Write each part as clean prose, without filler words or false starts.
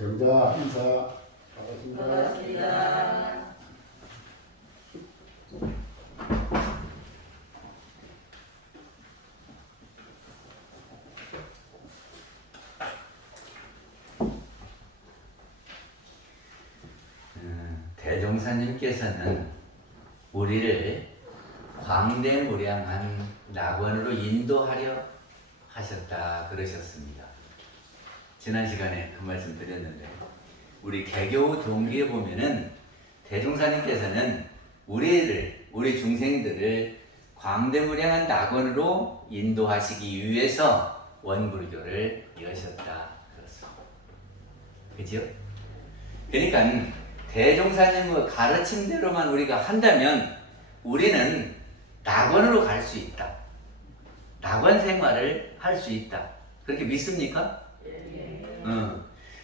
정자 인사 반갑습니다. 반갑습니다. 대종사님께서는 우리를 광대무량한 낙원으로 인도하려 하셨다 그러셨습니다. 지난 시간에 그 말씀 드렸는데 우리 개교 동기에 보면은 대종사님께서는 우리 중생들을 광대무량한 낙원으로 인도하시기 위해서 원불교를 여셨다 그렇습니다. 그죠? 그러니까 대종사님의 가르침대로만 우리가 한다면 우리는 낙원으로 갈 수 있다. 낙원 생활을 할 수 있다. 그렇게 믿습니까?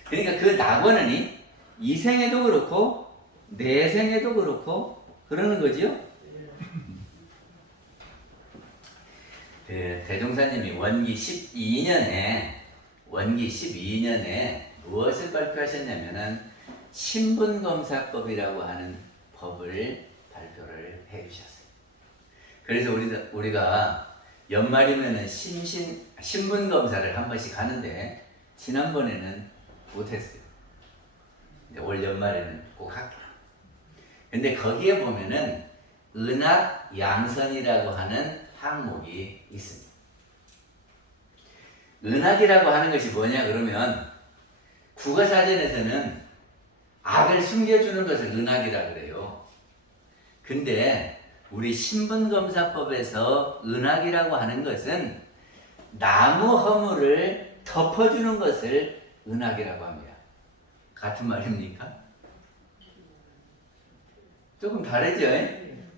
그러니까 그 낙원은 이 생에도 그렇고 내 생에도 그렇고 그러는 거지요. 대종사님이 원기 12년에 무엇을 발표하셨냐면은 신분검사법이라고 하는 법을 발표를 해주셨어요. 그래서 우리가 연말이면은 신분검사를 한 번씩 하는데 지난번에는 못했어요. 올 연말에는 꼭 할게요. 근데 거기에 보면은 은학양선이라고 하는 항목이 있습니다. 은학이라고 하는 것이 뭐냐 그러면 국어사전에서는 악을 숨겨주는 것을 은학이라 그래요. 근데 우리 신분검사법에서 은학이라고 하는 것은 나무 허물을 덮어주는 것을 은학이라고 합니다. 같은 말입니까? 조금 다르죠?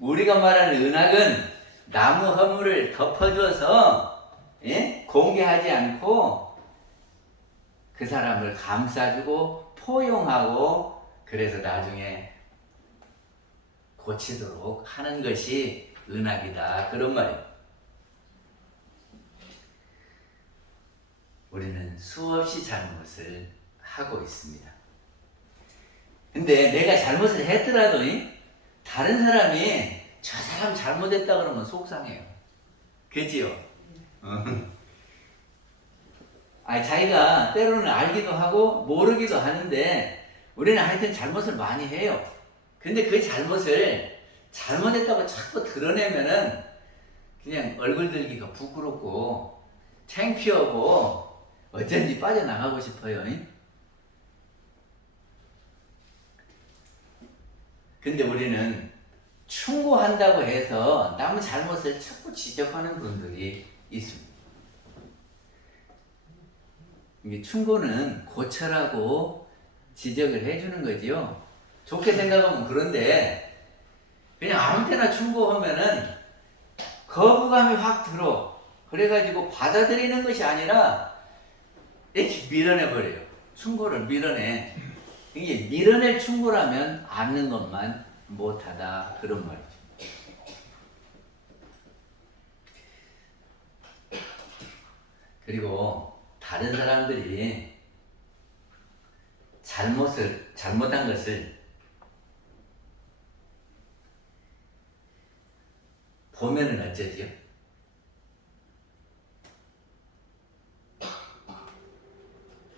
우리가 말하는 은학은 나무 허물을 덮어줘서 공개하지 않고 그 사람을 감싸주고 포용하고 그래서 나중에 고치도록 하는 것이 은학이다. 그런 말이에요. 우리는 수없이 잘못을 하고 있습니다. 근데 내가 잘못을 했더라도 다른 사람이 저 사람 잘못했다 그러면 속상해요. 그지요? 자기가 때로는 알기도 하고 모르기도 하는데 우리는 하여튼 잘못을 많이 해요. 근데 그 잘못을 잘못했다고 자꾸 드러내면은 그냥 얼굴 들기가 부끄럽고 창피하고 어쩐지 빠져나가고 싶어요. 근데 우리는 충고한다고 해서 남의 잘못을 자꾸 지적하는 분들이 있습니다. 이게 충고는 고쳐라고 지적을 해주는 거지요. 좋게 생각하면 그런데 그냥 아무 때나 충고하면은 거부감이 확 들어. 그래가지고 받아들이는 것이 아니라 이렇게 밀어내버려요. 충고를 밀어내. 이게 밀어낼 충고라면 아는 것만 못하다 그런 말이죠. 그리고 다른 사람들이 잘못한 것을 보면은 어쩌지요?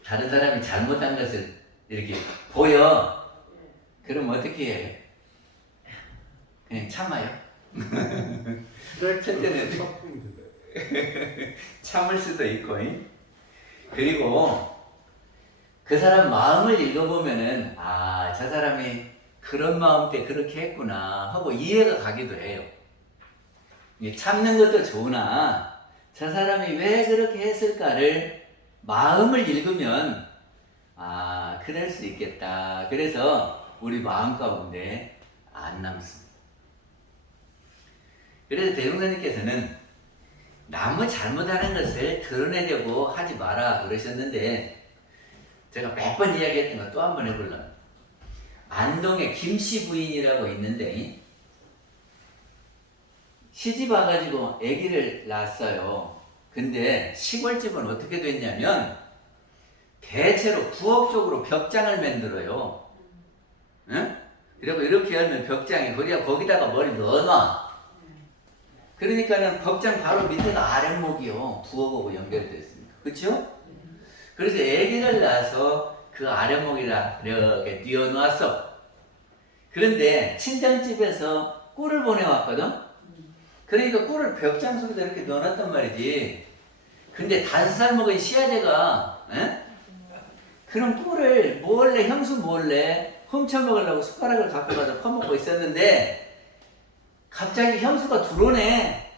다른 사람이 잘못한 것을 이렇게 보여. 그럼 어떻게 해요? 그냥 참아요. 첫째는 참을 수도 있고, 그리고 그 사람 마음을 읽어보면은 저 사람이 그런 마음 때 그렇게 했구나 하고 이해가 가기도 해요. 참는 것도 좋으나 저 사람이 왜 그렇게 했을까를 마음을 읽으면 그럴 수 있겠다. 그래서 우리 마음 가운데 안 남습니다. 그래서 대종사님께서는 남의 잘못하는 것을 드러내려고 하지 마라 그러셨는데 제가 몇 번 이야기했던 거 또 한 번 해보려고. 안동에 김씨 부인이라고 있는데 시집 와가지고 아기를 낳았어요. 근데 시골집은 어떻게 됐냐면 대체로 부엌 쪽으로 벽장을 만들어요. 응? 그리고 이렇게 열면 벽장이 거기다가 뭘 넣어놔. 그러니까는 벽장 바로 밑에가 아랫목이요. 부엌하고 연결되어 있습니다. 그렇죠? 그래서 아기를 낳아서 그 아랫목이라 이렇게 띄워놨어. 그런데 친정집에서 꿀을 보내왔거든. 그러니까 꿀을 벽장 속에다 이렇게 넣어놨단 말이지. 근데 5살 먹은 시아제가 그런 꿀을 몰래 형수 몰래 훔쳐먹으려고 숟가락을 갖고 가서 퍼먹고 있었는데 갑자기 형수가 들어오네.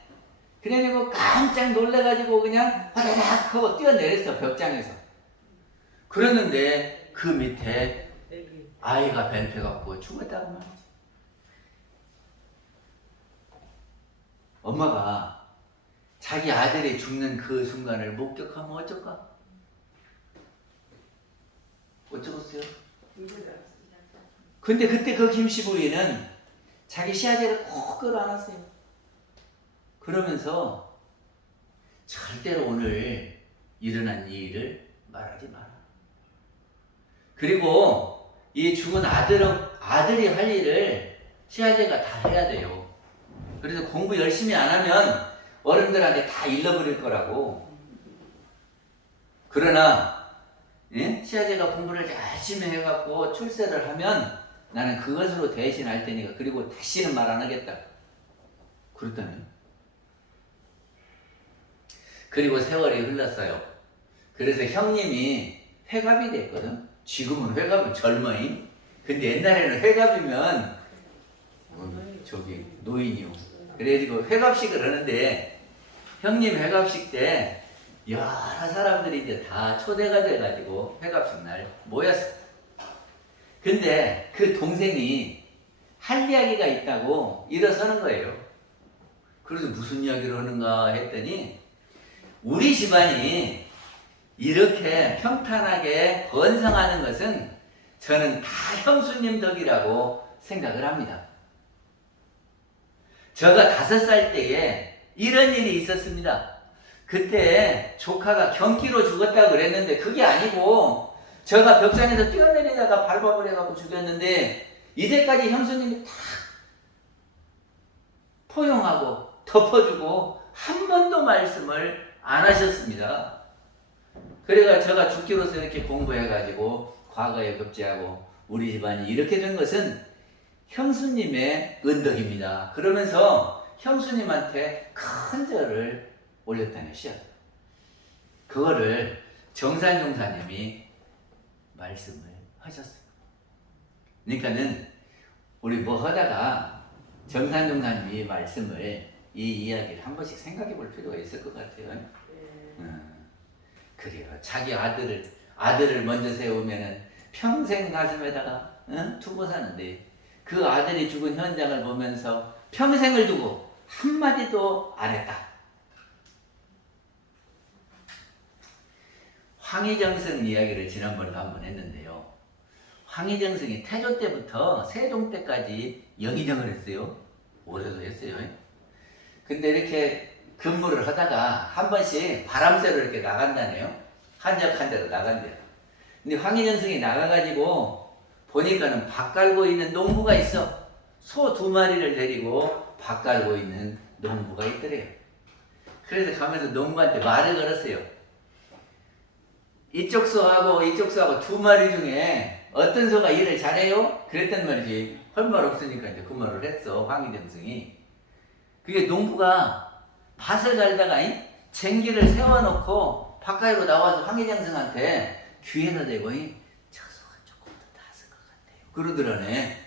그래가지고 깜짝 놀래가지고 그냥 화다닥 하고 뛰어내렸어. 벽장에서. 그랬는데 그 밑에 아이가 벤패갖고 죽었다고 말이지. 엄마가 자기 아들이 죽는 그 순간을 목격하면 어쩔까? 어쩌겠어요? 근데 그때 그 김씨 부인은 자기 시아제를 꼭 끌어안았어요. 그러면서 절대로 오늘 일어난 이 일을 말하지 마라. 그리고 이 죽은 아들이 할 일을 시아제가 다 해야 돼요. 그래서 공부 열심히 안 하면 어른들한테 다 잃어버릴 거라고. 그러나 시아제가 공부를 열심히 해갖고 출세를 하면 나는 그것으로 대신할 테니까 그리고 다시는 말 안 하겠다. 그랬다면 그리고 세월이 흘렀어요. 그래서 형님이 회갑이 됐거든. 지금은 회갑은 젊어잉. 근데 옛날에는 회갑이면 저기 노인이요. 그래가지고 회갑식을 하는데 형님 회갑식 때 여러 사람들이 이제 다 초대가 돼가지고 회갑식 날 모였어. 근데 그 동생이 할 이야기가 있다고 일어서는 거예요. 그래서 무슨 이야기를 하는가 했더니 우리 집안이 이렇게 평탄하게 번성하는 것은 저는 다 형수님 덕이라고 생각을 합니다. 제가 5살 때에 이런 일이 있었습니다. 그때 조카가 경기로 죽었다고 그랬는데 그게 아니고 제가 벽장에서 뛰어내리다가 밟아버려갖고 죽였는데 이제까지 형수님이 다 포용하고 덮어주고 한 번도 말씀을 안 하셨습니다. 그래가 제가 죽기로서 이렇게 공부해가지고 과거에 급제하고 우리 집안이 이렇게 된 것은 형수님의 은덕입니다. 그러면서 형수님한테 큰 절을 올렸다는 시작. 그거를 정산종사님이 말씀을 하셨어요. 그러니까는 우리 뭐 하다가 정산종사님이 말씀을 이 이야기를 한 번씩 생각해 볼 필요가 있을 것 같아요. 그래요. 자기 아들을 먼저 세우면은 평생 가슴에다가 두고 사는데 그 아들이 죽은 현장을 보면서 평생을 두고 한마디도 안 했다. 황희정승 이야기를 지난번에 한번 했는데요. 황희정승이 태조 때부터 세종 때까지 영의정을 했어요. 오래도 했어요. 근데 이렇게 근무를 하다가 한 번씩 바람쐬러 이렇게 나간다네요. 한적한적으로 나간대요. 근데 황희정승이 나가가지고 보니까는 밭 갈고 있는 농부가 있어. 소 2마리를 데리고 밭 갈고 있는 농부가 있더래요. 그래서 가면서 농부한테 말을 걸었어요. 이쪽 소하고 2마리 중에 어떤 소가 일을 잘해요? 그랬단 말이지. 할 말 없으니까 이제 그 말을 했어. 황희정승이. 그게 농부가 밭을 갈다가 쟁기를 세워놓고 바깥으로 나와서 황희정승한테 귀에다 대고 저 소가 조금 더 낫을 것 같아요. 그러더라네.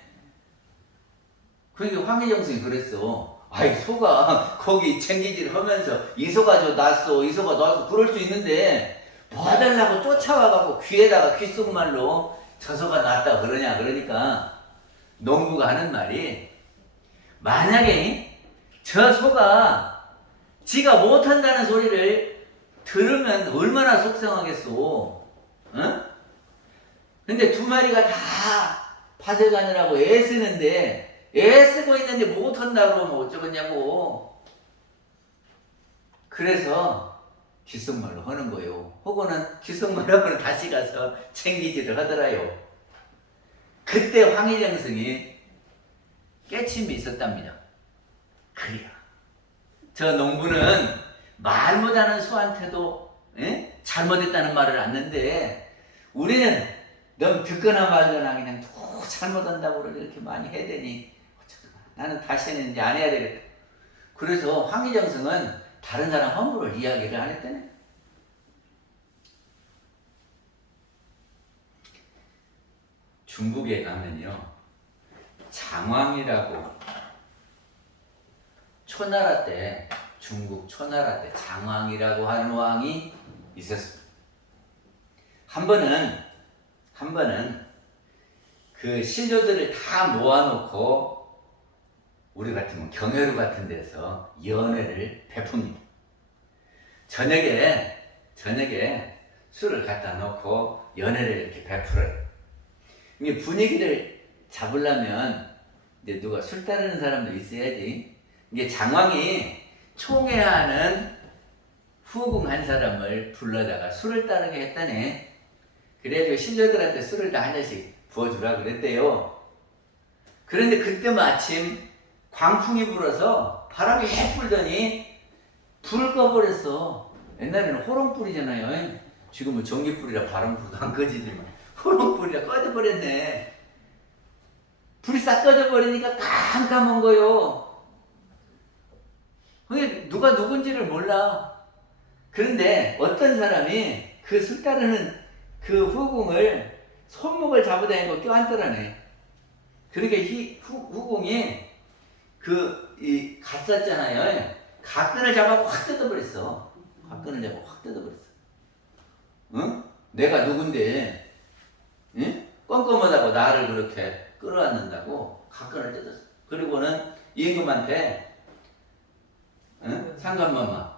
그러니까 황희정승이 그랬어. 아이 소가 거기 쟁기질 하면서 이 소가 저 낫어 이 소가 낫어 그럴 수 있는데 뭐 하달라고 쫓아와갖고 귀에다가 귓속말로 저 소가 낫다 그러냐. 그러니까 농부가 하는 말이 만약에 저 소가 지가 못한다는 소리를 들으면 얼마나 속상하겠어. 응? 근데 2마리가 다 밭을 가느라고 애쓰는데 애쓰고 있는데 못한다고 그러면 어쩌겠냐고. 그래서 귓속말로 하는 거요. 혹은 귓속말하고는 다시 가서 챙기지를 하더라요. 그때 황희정승이 깨침이 있었답니다. 그래야 저 농부는 말 못하는 소한테도 잘못했다는 말을 안는데 우리는 너무 듣거나 말거나 그냥 또 잘못한다고 이렇게 많이 해대니 나는 다시는 이제 안 해야 되겠다. 그래서 황희정승은 다른 사람 함부로 이야기를 안 했다네. 중국에 가면요 장왕이라고 초나라 때 중국 초나라 때 장왕이라고 하는 왕이 있었습니다. 한 번은 그 신료들을 다 모아놓고 우리 같으면 경회로 같은 데서 연회를 베풉니다. 저녁에 술을 갖다 놓고 연회를 이렇게 베풀어요. 이게 분위기를 잡으려면 이제 누가 술 따르는 사람도 있어야지. 이게 장왕이 총애하는 후궁 한 사람을 불러다가 술을 따르게 했다네. 그래가지고 신료들한테 술을 다 한 잔씩 부어주라 그랬대요. 그런데 그때 마침 광풍이 불어서 바람이 해 불더니 불을 꺼버렸어. 옛날에는 호롱불이잖아요. 지금은 전기불이라 바람 불어도 안 꺼지지만 호롱불이라 꺼져버렸네. 불이 싹 꺼져버리니까 깜깜한 거요. 그게 누가 누군지를 몰라. 그런데 어떤 사람이 그 술 따르는 그 후궁을 손목을 잡아다니고 껴안더라네. 그러니까 후궁이 이 갓 쌌잖아요. 갓끈을 잡아 확 뜯어버렸어. 갓끈을 잡아 확 뜯어버렸어. 응? 내가 누군데, 응? 껌껌하다고 나를 그렇게 끌어안는다고 갓끈을 뜯었어. 그리고는 임금한테, 응? 상관마마,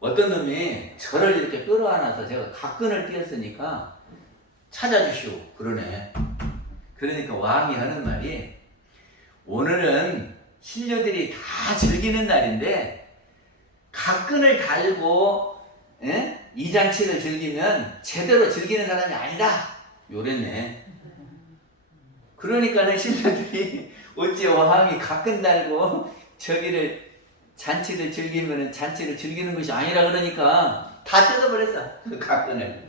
어떤 놈이 저를 이렇게 끌어안아서 제가 갓끈을 띄었으니까 찾아주시오. 그러네. 그러니까 왕이 하는 말이 오늘은 신료들이 다 즐기는 날인데 갓끈을 달고 이 잔치를 즐기면 제대로 즐기는 사람이 아니다. 요랬네. 그러니까는 신료들이 어찌 왕이 갓끈 달고 잔치를 즐기면 잔치를 즐기는 것이 아니라 그러니까 다 뜯어버렸어. 그 갓끈을.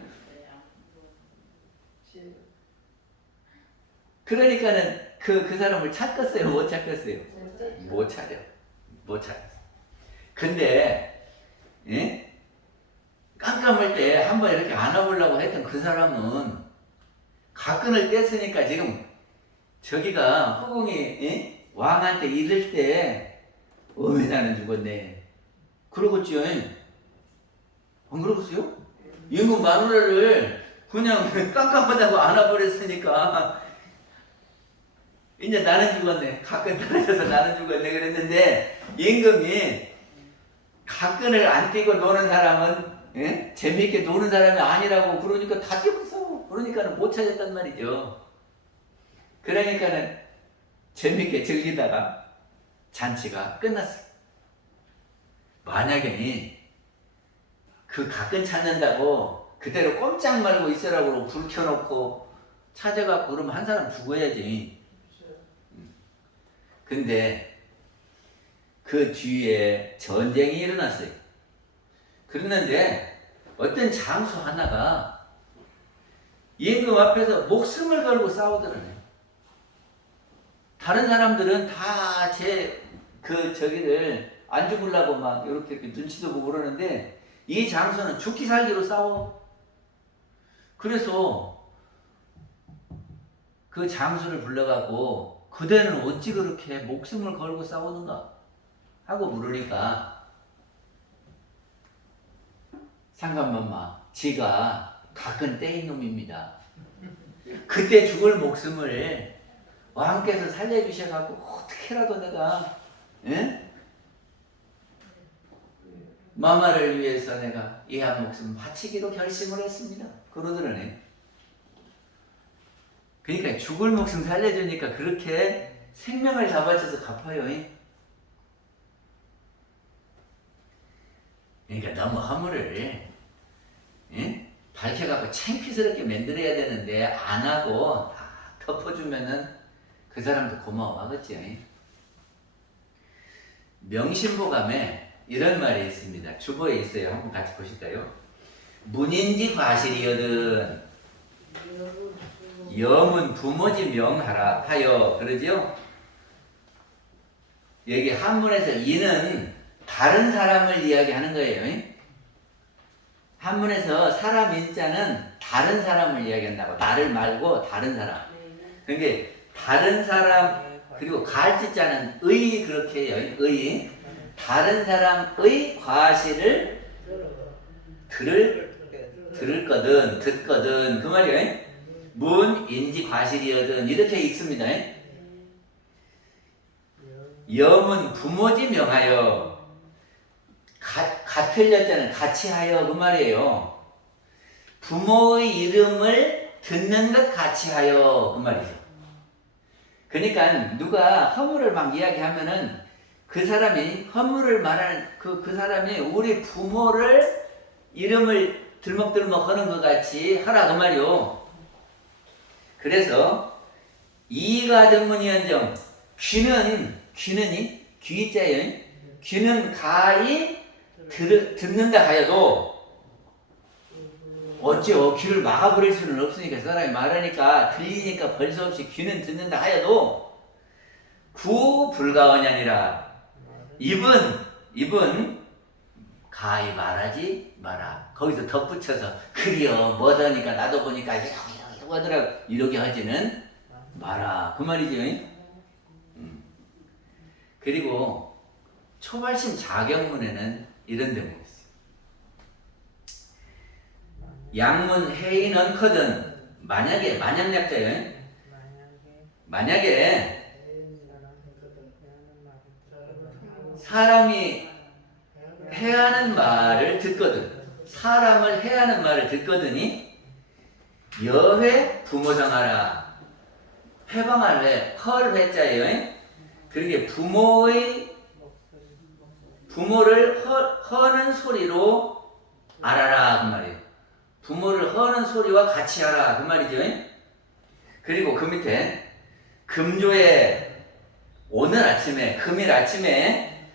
그러니까는 그 사람을 찾겠어요? 못 찾겠어요? 못 찾았어. 근데 깜깜할 때 한번 이렇게 안아보려고 했던 그 사람은 갓끈을 뗐으니까 지금 저기가 후궁이 왕한테 이를 때 어메 나는 죽었네. 그러겠지요? 안 그러겠어요? 임금 마누라를 그냥 깜깜하다고 안아버렸으니까 이제 나는 죽었네. 갓끈 떨어져서 나는 죽었네. 그랬는데 임금이 갓끈을 안 띄고 노는 사람은 재미있게 노는 사람이 아니라고 그러니까 다 띄었어. 그러니까는 못 찾았단 말이죠. 그러니까는 재미있게 즐기다가 잔치가 끝났어요. 만약에 그 갓끈 찾는다고 그대로 꼼짝 말고 있으라고 불 켜놓고 찾아갖고 그러면 한 사람 죽어야지. 근데 그 뒤에 전쟁이 일어났어요. 그랬는데 어떤 장수 하나가 임금 앞에서 목숨을 걸고 싸우더라고요. 다른 사람들은 다 저기를 안 죽으려고 막 이렇게 눈치도 보고 그러는데 이 장수는 죽기 살기로 싸워. 그래서 그 장수를 불러갖고 그대는 어찌 그렇게 목숨을 걸고 싸우는가 하고 물으니까 상관마마 지가 갓끈 떼인 놈입니다. 그때 죽을 목숨을 왕께서 살려주셔갖고 어떻게라도 내가 마마를 위해서 내가 이 한 목숨 바치기로 결심을 했습니다. 그러더라네. 그러니까 죽을 목숨 살려주니까 그렇게 생명을 잡아줘서 갚아요. 그러니까 너무 허물을 예? 밝혀갖고 창피스럽게 만들어야 되는데 안 하고 다 덮어주면은 그 사람도 고마워하겠죠. 명심보감에 이런 말이 있습니다. 주보에 있어요. 한번 같이 보실까요? 문인지 과실이거든 염은 부모지 명하라 하여 그러죠? 여기 한문에서 이는 다른 사람을 이야기하는 거예요. 한문에서 사람 인자는 다른 사람을 이야기한다고. 나를 말고 다른 사람. 그러니까 다른 사람 그리고 갈지자는 의 그렇게 해요. 의 다른 사람의 과실을 들을 거든 듣거든 그 말이에요. 문 인지 과실이거든 이렇게 읽습니다. 염은 부모지 명하여 같을 여자는 같이 하여 그 말이에요. 부모의 이름을 듣는 것 같이 하여 그 말이죠. 그러니까 누가 허물을 막 이야기하면은 그 사람이 허물을 말하는 그 사람이 우리 부모를 이름을 들먹들먹 하는 것 같이 하라 그 말이요. 그래서 이가 등문이언정 귀는 귀자예요. 귀는 가히 듣는다 하여도 어찌요 귀를 막아버릴 수는 없으니까 사람이 말하니까 들리니까 벌써 없이 귀는 듣는다 하여도 구 불가언냐니라 입은 가히 말하지 마라. 거기서 덧붙여서 그리여 뭐더니까 나도 보니까 이러고 하더라고 이렇게 하지는 마라 그 말이죠. 그리고 초발심 자격문에는 이런 대목이 있어요. 양문 해인 언커든 만약에 만약약자예요. 만약에 사람이 해하는 말을 듣거든 사람을 해하는 말을 듣거든이 여회 부모정하라 해방할 회 헐회자예요. 그러게 부모를 허는 소리로 알아라 그 말이에요. 부모를 허는 소리와 같이 하라 그 말이죠. 그리고 그 밑에 금조에 오늘 아침에 금일 아침에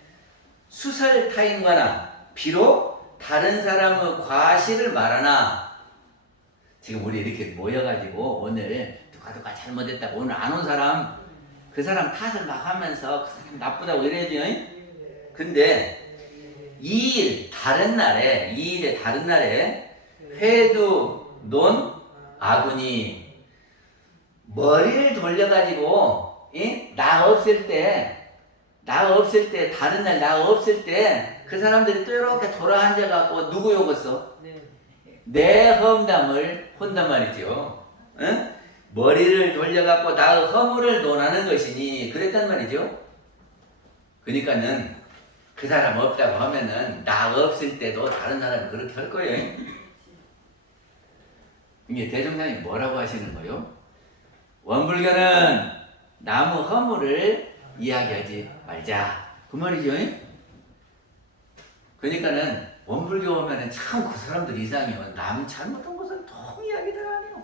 수설타인과나 비록 다른 사람의 과실을 말하나 지금 우리 이렇게 모여가지고 오늘 누가 잘못했다고 오늘 안 온 사람 그 사람 탓을 막 하면서 그 사람 나쁘다고 이래야죠. 근데 2일 다른 날에 회두 논 아군이 머리를 돌려가지고 나 없을 때 다른 날 나 없을 때 그 사람들이 또 이렇게 돌아앉아갖고 누구 욕했어? 내 험담을 혼단 말이죠. 응? 머리를 돌려갖고 나의 허물을 논하는 것이니 그랬단 말이죠. 그러니까는 그 사람 없다고 하면은 나 없을 때도 다른 사람이 그렇게 할 거예요. 이게 대종사님이 뭐라고 하시는 거예요? 원불교는 나무 허물을 이야기하지 말자 그 말이죠. 그러니까는 원불교 오면은 참 그 사람들 이상해요. 남 잘못한 것은 통 이야기를 안 해요.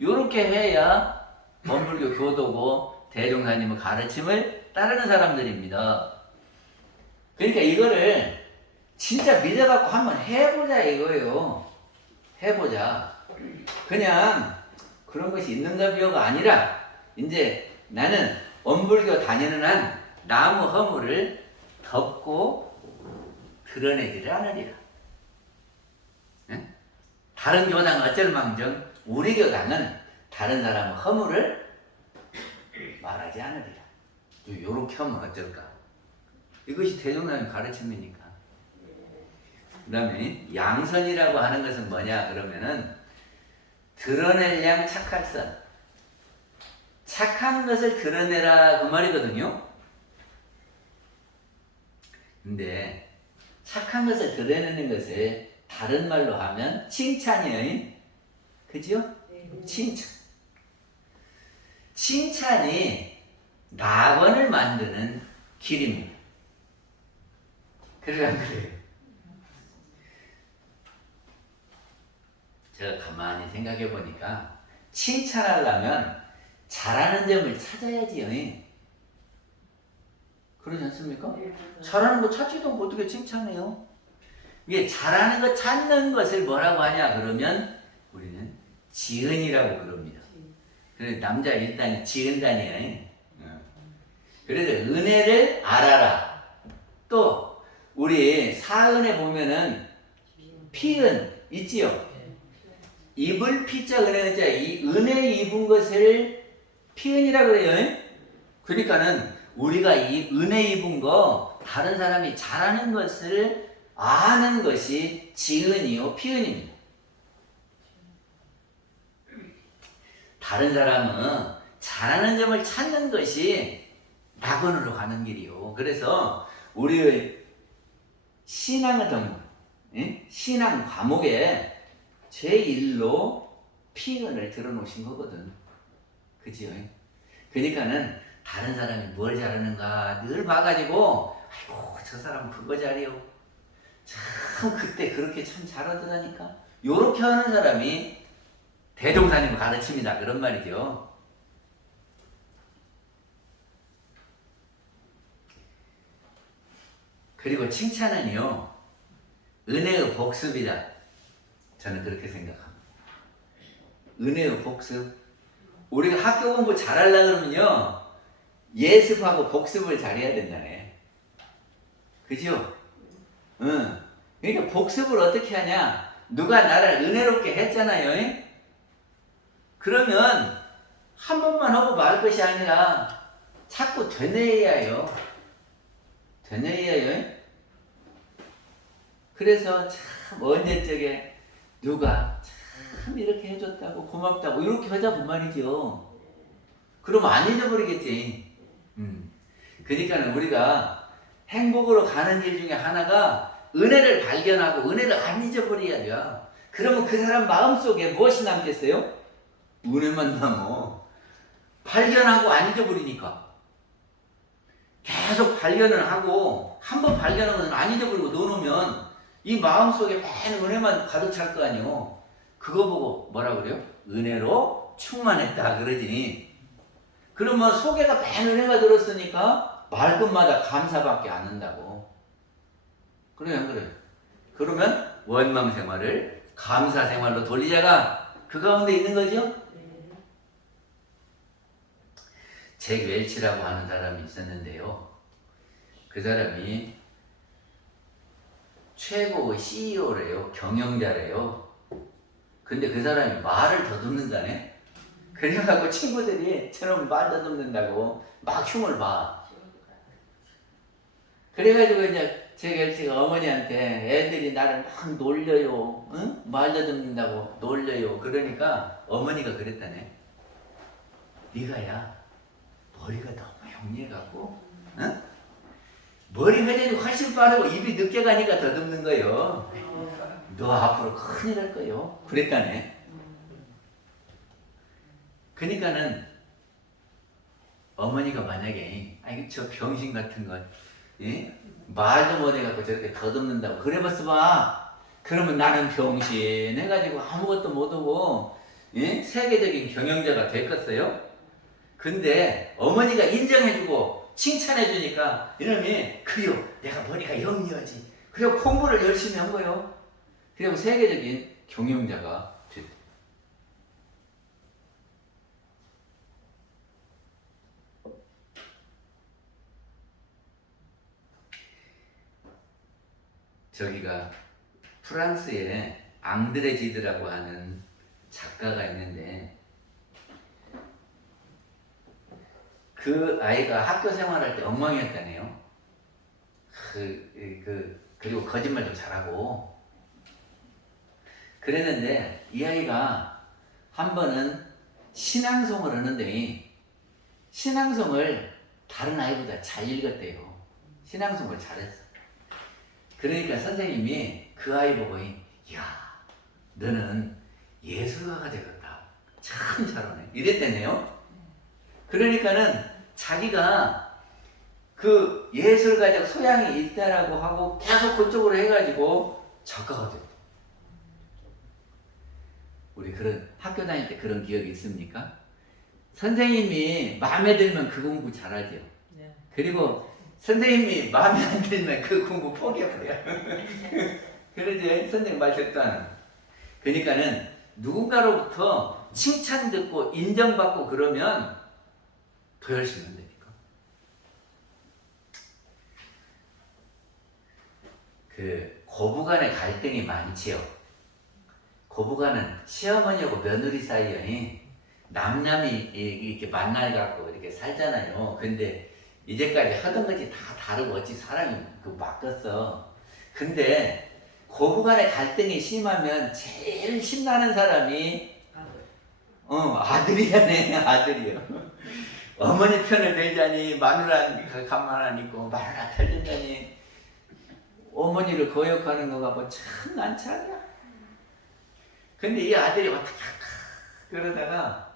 요렇게 해야 원불교 교도고 대종사님의 가르침을 따르는 사람들입니다. 그러니까 이거를 진짜 믿어갖고 한번 해보자 이거예요. 해보자. 그냥 그런 것이 있는가 비어가 아니라 이제 나는 원불교 다니는 한 나무 허물을 덮고 드러내지를 않으리라. 응? 다른 교당은 어쩔망정 우리 교당은 다른 사람의 허물을 말하지 않으리라. 요렇게 하면 어쩔까? 이것이 대종사님 가르침이니까. 그 다음에 양선이라고 하는 것은 뭐냐 그러면은 드러낼 양 착할선 착한 것을 드러내라 그 말이거든요. 근데 착한 것을 드러내는 것을 다른 말로 하면 칭찬이에요. 그죠? 칭찬이 낙원을 만드는 길입니다. 그래요, 안 그래요? 제가 가만히 생각해 보니까 칭찬하려면 잘하는 점을 찾아야지요. 그러지 않습니까? 잘하는 거 찾지도 않고 어떻게 칭찬해요? 이게 잘하는 거 찾는 것을 뭐라고 하냐 그러면 우리는 지은이라고 그럽니다. 그래서 남자 일단이 지은단이에요. 그래서 은혜를 알아라. 또 우리 사은에 보면은 피은 있지요. 입을 피자 은혜 자 이 은혜 입은 것을 피은이라 그래요. 그러니까는 우리가 이 은혜 입은 거 다른 사람이 잘하는 것을 아는 것이 지은이요 피은입니다. 다른 사람은 잘하는 점을 찾는 것이 낙원으로 가는 길이요. 그래서 우리의 신앙의 신앙 과목에 제1로 피은을 들어놓으신 거거든. 그지요? 그러니까는 다른 사람이 뭘 잘하는가 늘 봐가지고 아이고 저 사람 그거 잘해요. 참 그때 그렇게 참 잘하더라니까. 요렇게 하는 사람이 대종사님을 가르칩니다. 그런 말이죠. 그리고 칭찬은요 은혜의 복습이다. 저는 그렇게 생각합니다. 은혜의 복습. 우리가 학교 공부 잘하려고 그러면요 예습하고 복습을 잘해야 된다네. 그죠? 응. 그러니까 복습을 어떻게 하냐? 누가 나를 은혜롭게 했잖아요. 그러면 한 번만 하고 말 것이 아니라 자꾸 되뇌어야 해요. 되뇌어야 해요. 그래서 참 언제적에 누가 참 이렇게 해줬다고 고맙다고 이렇게 하자 그 말이죠. 그러면 안 잊어버리겠지. 그러니까 우리가 행복으로 가는 길 중에 하나가 은혜를 발견하고 은혜를 안 잊어버려야 돼요. 그러면 그 사람 마음속에 무엇이 남겠어요? 은혜만 남어. 발견하고 안 잊어버리니까. 계속 발견을 하고 한 번 발견한 것은 안 잊어버리고 놓으면 이 마음속에 맨 은혜만 가득 찰 거 아니에요. 그거 보고 뭐라 그래요? 은혜로 충만했다 그러지. 그러면 속에가 맨 은혜가 들었으니까 말끝마다 감사밖에 안 한다고. 그래 안 그래? 그러면 원망 생활을 감사 생활로 돌리자가 그 가운데 있는 거죠? 잭 웰치라고 하는 사람이 있었는데요. 그 사람이 최고의 CEO래요. 경영자래요. 근데 그 사람이 말을 더듬는다네. 그래갖고 친구들이 저놈 말 더듬는다고 막 흉을 봐. 그래가지고 이제 잭 웰치가 어머니한테 애들이 나를 막 놀려요. 응? 말 더듬는다고 놀려요. 그러니까 어머니가 그랬다네. 네가야 머리가 너무 영리해갖고 응? 머리 회전이 훨씬 빠르고 입이 늦게 가니까 더듬는 거예요. 너 앞으로 큰일 할 거예요. 그랬다네. 그러니까는 어머니가 만약에 아이 저 병신 같은 건 예? 말도 못해갖고 저렇게 더듬는다고 그래봤어 봐. 그러면 나는 병신 해가지고 아무것도 못하고 예? 세계적인 경영자가 됐겠어요? 근데 어머니가 인정해주고 칭찬해주니까 이놈이 그래요 내가 머리가 영리하지 그리고 공부를 열심히 한 거예요. 그리고 세계적인 경영자가 됐다. 저기가 프랑스에 앙드레 지드라고 하는 작가가 있는데 그 아이가 학교 생활할 때 엉망이었다네요. 그리고 거짓말도 잘하고 그랬는데 이 아이가 한 번은 신앙송을 하는데 신앙송을 다른 아이보다 잘 읽었대요. 신앙송을 잘했어. 그러니까 선생님이 그 아이 보고 야 너는 예술가가 되겠다. 참 잘하네. 이랬다네요. 그러니까는 자기가 그 예술가적 소양이 있다라고 하고 계속 그쪽으로 해가지고 작가가 됐다. 우리 그런 학교 다닐 때 그런 기억이 있습니까? 선생님이 마음에 들면 그 공부 잘하죠. 네. 그리고 선생님이 마음에 안 들면 그 공부 포기해버려요. 그러지? 선생님 말 듣도 안 하고. 그러니까는 누군가로부터 칭찬 듣고 인정받고 그러면 더 열심히 한다니까. 그 고부간의 갈등이 많지요. 고부간은 시어머니하고 며느리 사이에 남남이 이렇게 만나갖고 이렇게 살잖아요. 근데 이제까지 하던 것이 다 다르고 어찌 사람이 그 바뀌었어. 근데 고부간의 갈등이 심하면 제일 신나는 사람이 아들이야. 내 아들이요. 어머니 편을 들자니 마누라 가만 안 있고 마누라 편 들자니 어머니를 거역하는 거 갖고 참 난처하다. 근데 이 아들이 어떻게 할까 그러다가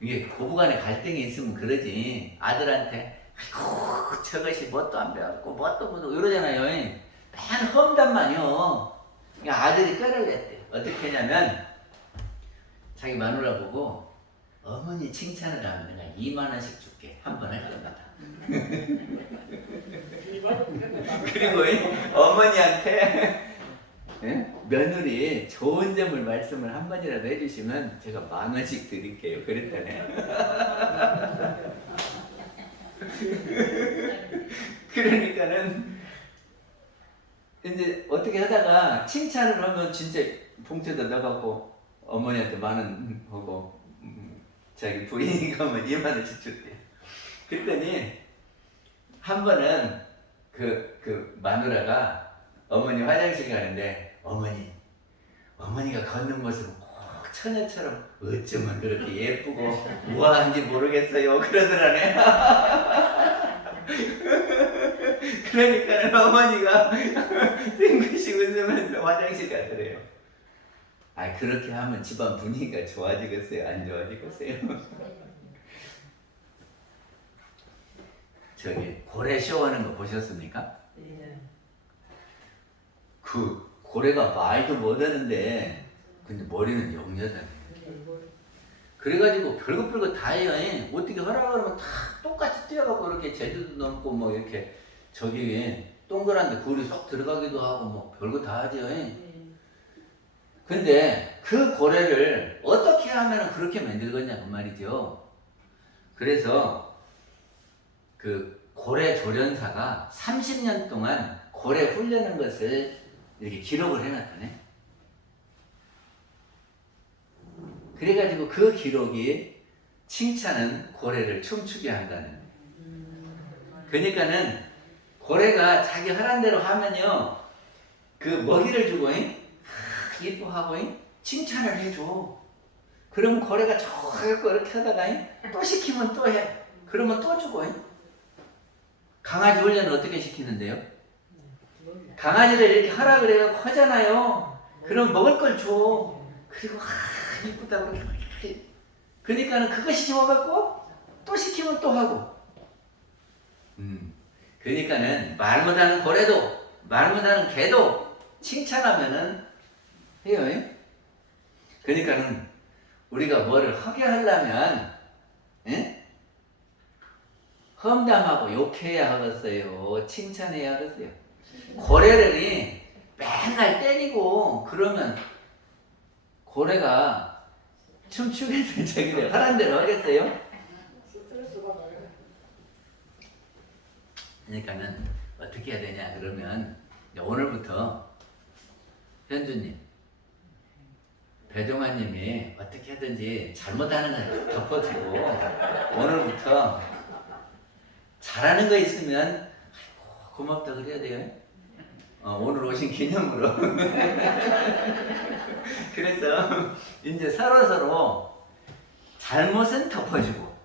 이게 고부간의 갈등이 있으면 그러지. 아들한테 아이고 저것이 뭣도 안 배웠고 뭣도 못하고 이러잖아요. 맨 험담만요. 그러니까 아들이 꾀를 냈대. 어떻게 했냐면 자기 마누라 보고 어머니 칭찬을 하면 내가 2만 원씩 줄게. 한 번에 가져가다. 그리고 어머니한테 며느리 좋은 점을 말씀을 한 번이라도 해주시면 제가 1만 원씩 드릴게요. 그랬다네. 그러니까는 이제 어떻게 하다가 칭찬을 하면 진짜 봉투에다 넣어갖고 어머니한테 1만 원 하고 자기 부인이 가면 2만 원씩 줄게. 그랬더니 한 번은 그 마누라가 어머니 화장실 가는데 어머니가 걷는 모습은 꼭 처녀처럼 어쩌면 그렇게 예쁘고 우아한지 모르겠어요 그러더라네. 그러니까 어머니가 땡긋이 웃으면서 화장실 가더래요. 아 그렇게 하면 집안 분위기가 좋아지겠어요? 안 좋아지겠어요? 저기 고래 쇼하는 거 보셨습니까? 네. 그 고래가 말도 못하는데 근데 머리는 영여자네. 그래가지고 별것 다 해요. 어떻게 하라고 하면 다 똑같이 뛰어가고 이렇게 제주도 넘고 뭐 이렇게 저기 동그란데 굴이 쏙 들어가기도 하고 뭐 별거 다 하죠. 근데 그 고래를 어떻게 하면 그렇게 만들겠냐 그 말이죠. 그래서 그 고래 조련사가 30년 동안 고래 훈련한 것을 이렇게 기록을 해놨다네. 그래가지고 그 기록이 칭찬은 고래를 춤추게 한다는. 그러니까는 고래가 자기 하란 대로 하면요, 그 먹이를 주고 예뻐하고 칭찬을 해줘. 그러면 고래가 좋아하고 이렇게 하다가 또 시키면 또 해. 그러면 또 주고. 강아지 훈련은 어떻게 시키는데요? 강아지를 이렇게 하라 그래요. 하잖아요. 그럼 먹을 걸 줘. 그리고 이쁘다 그렇게. 그러니까는 그것이 좋아갖고 또 시키면 또 하고. 그러니까는 말 못하는 고래도 말 못하는 개도 칭찬하면은 해요. 그러니까는 우리가 뭐를 하게 하려면 험담하고 욕해야 하겠어요? 칭찬해야 하겠어요? 고래를 맨날 때리고 그러면 고래가 춤추게 된 적이래. 하란 대로 하겠어요? 그러니까는 어떻게 해야 되냐 그러면 오늘부터 현주님, 배종환님이 어떻게 하든지 잘못하는 거 덮어주고 오늘부터 잘하는 거 있으면 아이고, 고맙다 그래야 돼요. 오늘 오신 기념으로. 그래서 이제 서로 잘못은 덮어주고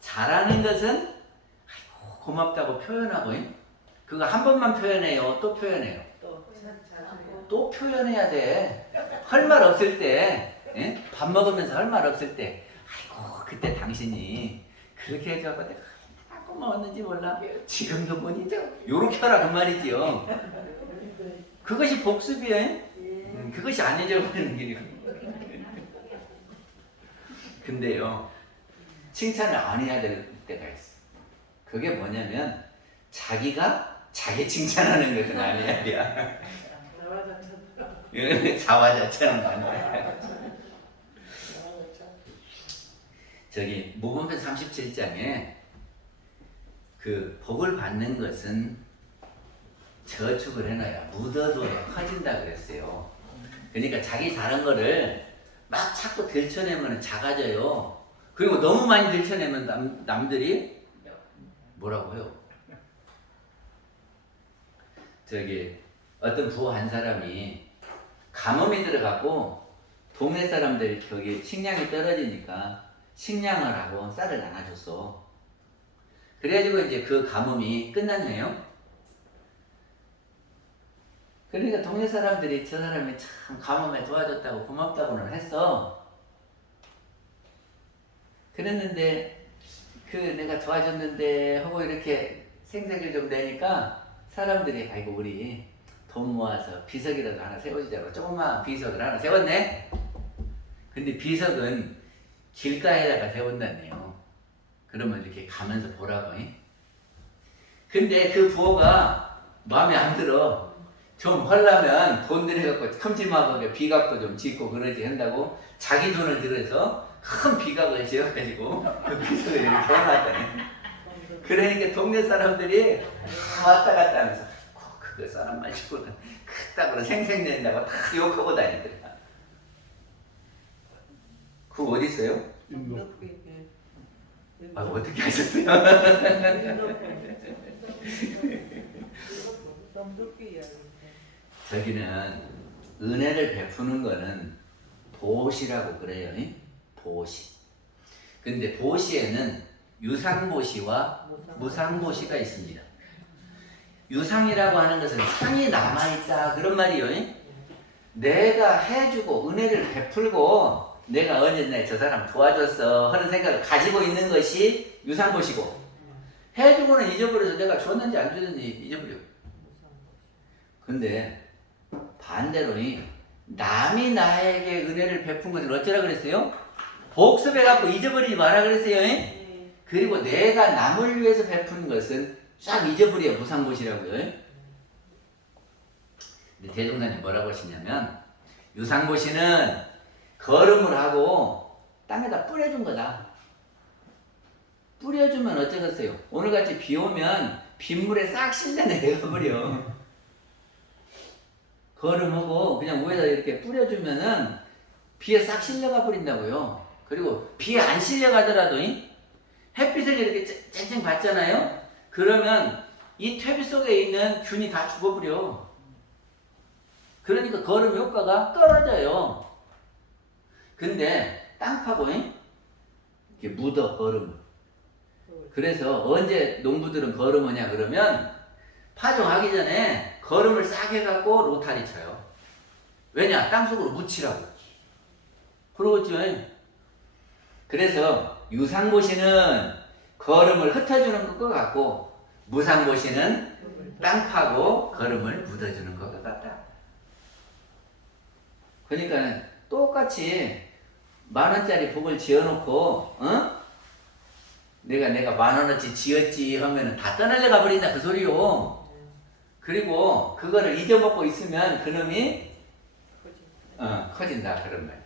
잘하는 것은 아이고, 고맙다고 표현하고 그거 한 번만 표현해요. 또 표현해요. 또 표현해야 돼. 할 말 없을 때, 밥 먹으면서 할 말 없을 때, 아이고 그때 당신이 그렇게 해줘서 내가 고마웠는지 몰라. 지금도 보니 요렇게 하라 그 말이지요. 그것이 복습이에요. 그것이 안 잊어버리는 길이에요. 근데요, 칭찬을 안 해야 될 때가 있어. 그게 뭐냐면 자기가 자기 칭찬하는 것은 아니야 돼요. 자화자찬은 아니야. 저기 모범편 37장에 그 복을 받는 것은 저축을 해놔야 묻어둬야 커진다 그랬어요. 그러니까 자기 잘한 거를 막 자꾸 들춰내면 작아져요. 그리고 너무 많이 들춰내면 남들이 뭐라고 해요? 저기 어떤 부호 한 사람이 가뭄이 들어갖고 동네 사람들 거기 식량이 떨어지니까 식량을 하고 쌀을 나눠줬어. 그래가지고 이제 그 가뭄이 끝났네요. 그러니까 동네 사람들이 저 사람이 참 가뭄에 도와줬다고 고맙다고는 했어. 그랬는데 그 내가 도와줬는데 하고 이렇게 생색을 좀 내니까 사람들이 아이고 우리 돈 모아서 비석이라도 하나 세워주자고 조그만 비석을 하나 세웠네. 근데 비석은 길가에다가 세운다네요. 그러면 이렇게 가면서 보라고. 근데 그 부호가 마음에 안 들어. 좀 하려면 돈 들여갖고 큼지막하게 비각도 좀 짓고 그러지 한다고 자기 돈을 들여서 큰 비각을 지어가지고 그 비석을 이렇게 해놨다네. 그러니까 동네 사람들이 다 왔다 갔다 하면서 그 사람 말고는 크다고 생색낸다고 다 욕하고 다니더라. 그거 어디 있어요? 아, 어떻게 하셨어요? 저기는 은혜를 베푸는 거는 보시라고 그래요. 보시. 근데 보시에는 유상보시와 무상보시가 있습니다. 유상이라고 하는 것은 상이 남아있다 그런 말이에요. 내가 해주고 은혜를 베풀고 내가 언제 저 사람 도와줬어 하는 생각을 가지고 있는 것이 유상보시고, 해주고는 잊어버려서 내가 줬는지 안 줬는지 잊어버려. 근데 반대로 남이 나에게 은혜를 베푼 것을 어쩌라 그랬어요? 복습해갖고 잊어버리지 마라 그랬어요. 그리고 내가 남을 위해서 베푼 것은 싹 잊어버려 무상보시라고요. 근데 대종사님 뭐라고 하시냐면 유상보시는 거름을 하고 땅에다 뿌려준 거다. 뿌려주면 어쩌겠어요? 오늘같이 비 오면 빗물에 싹 실려 내려버려. 거름하고 그냥 위에다 이렇게 뿌려주면은 비에 싹 실려가 버린다고요. 그리고 비에 안 실려가더라도 햇빛을 이렇게 쨍쨍 받잖아요. 그러면 이 퇴비 속에 있는 균이 다 죽어버려. 그러니까 거름 효과가 떨어져요. 근데 땅 파고 이렇게 묻어 거름. 그래서 언제 농부들은 거름하냐 그러면 파종하기 전에 거름을 싹 해갖고 로타리 쳐요. 왜냐? 땅속으로 묻히라고. 그러겠죠. 그래서 유상보시는 거름을 흩어주는 것 같고 무상보시는 땅 파고 거름을 묻어주는 것 같다. 그러니까 똑같이 10,000원짜리 복을 지어놓고 내가 10,000원어치 지었지 하면은 다 떠날려가 버린다 그 소리요. 그리고 그거를 잊어먹고 있으면 그놈이 커진다 그런 말이지.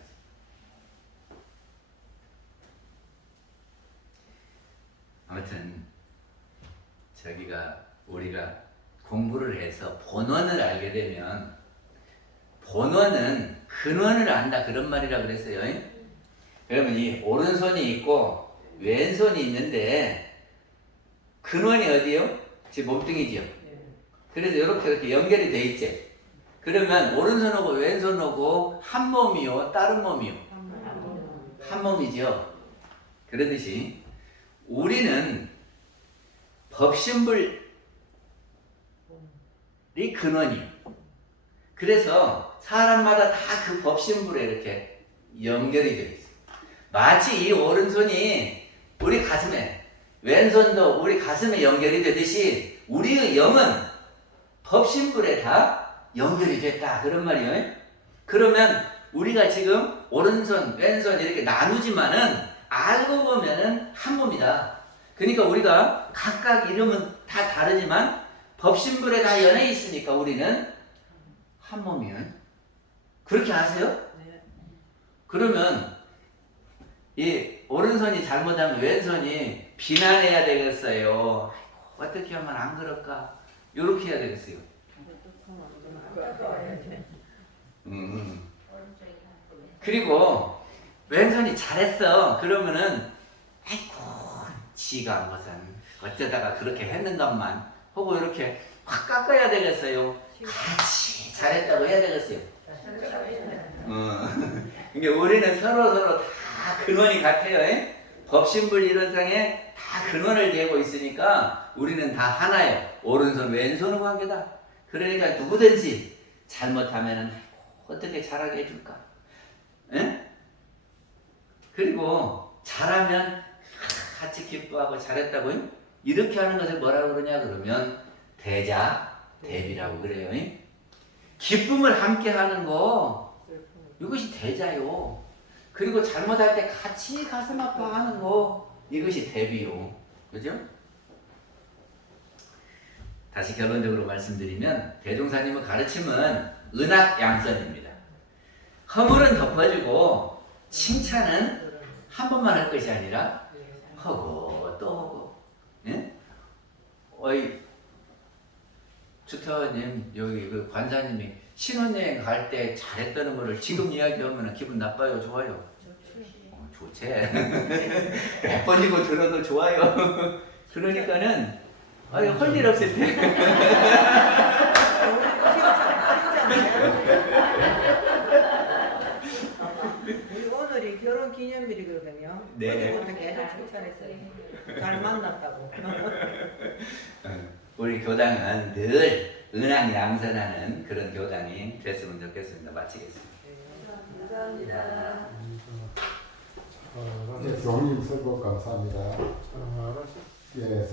아무튼 우리가 공부를 해서 본원을 알게 되면 본원은 근원을 안다 그런 말이라 그랬어요. 그러면 이 오른손이 있고 왼손이 있는데 근원이 어디요? 제 몸뚱이지요. 그래서 이렇게 연결이 돼 있지. 그러면 오른손하고 왼손하고 한 몸이요, 다른 몸이요? 한 몸이죠. 그러듯이 우리는 법신불이 근원이요. 그래서 사람마다 다 그 법신불에 이렇게 연결이 되어 있어요. 마치 이 오른손이 우리 가슴에, 왼손도 우리 가슴에 연결이 되듯이 우리의 영은 법신불에 다 연결이 됐다 그런 말이에요. 그러면 우리가 지금 오른손, 왼손 이렇게 나누지만은 알고 보면은 한 몸이다. 그러니까 우리가 각각 이름은 다 다르지만 법신불에 다 연해 있으니까 우리는 한 몸이에요. 그렇게 아세요? 네. 그러면 이 오른손이 잘못하면 왼손이 비난해야 되겠어요. 아이고, 어떻게 하면 안 그럴까? 요렇게 해야 되겠어요. 그리고 왼손이 잘했어. 그러면은 아이고 지가 무슨 어쩌다가 그렇게 했는가만 하고 이렇게 확 깎아야 되겠어요. 같이 잘했다고 해야 되겠어요. 그러니까 우리는 서로 다 근원이 같아요. 법신불 이론상에 다 근원을 대고 있으니까 우리는 다 하나예요. 오른손 왼손의 관계다. 그러니까 누구든지 잘못하면은 어떻게 잘하게 해줄까? 에? 그리고 잘하면 같이 기뻐하고 잘했다고요? 이렇게 하는 것을 뭐라고 그러냐 그러면 대자 대비라고 그래요. 기쁨을 함께 하는 거 이것이 대자요. 그리고 잘못할 때 같이 가슴 아파하는 거 이것이 대비요. 그죠? 다시 결론적으로 말씀드리면 대종사님의 가르침은 은학양선입니다. 허물은 덮어주고 칭찬은 한 번만 할 것이 아니라 하고 또 하고. 예? 어이 주태원님 여기 그 관사님이 신혼여행 갈 때 잘했다는 거를 지금 이야기하면 기분 나빠요, 좋아요? 좋지. 몇 번이고 들어도 좋아요. 그러니까는 할 일 없을 때. 우리 오늘이 결혼 기념일이거든요. 네. 어제부터 계속 칭찬했어요. 잘 만났다고. 우리 교당은 늘 은왕양선하는 그런 교당이 됐으면 좋겠습니다. 마치겠습니다. 감사합니다. 네, 교님 설교 감사합니다. 예.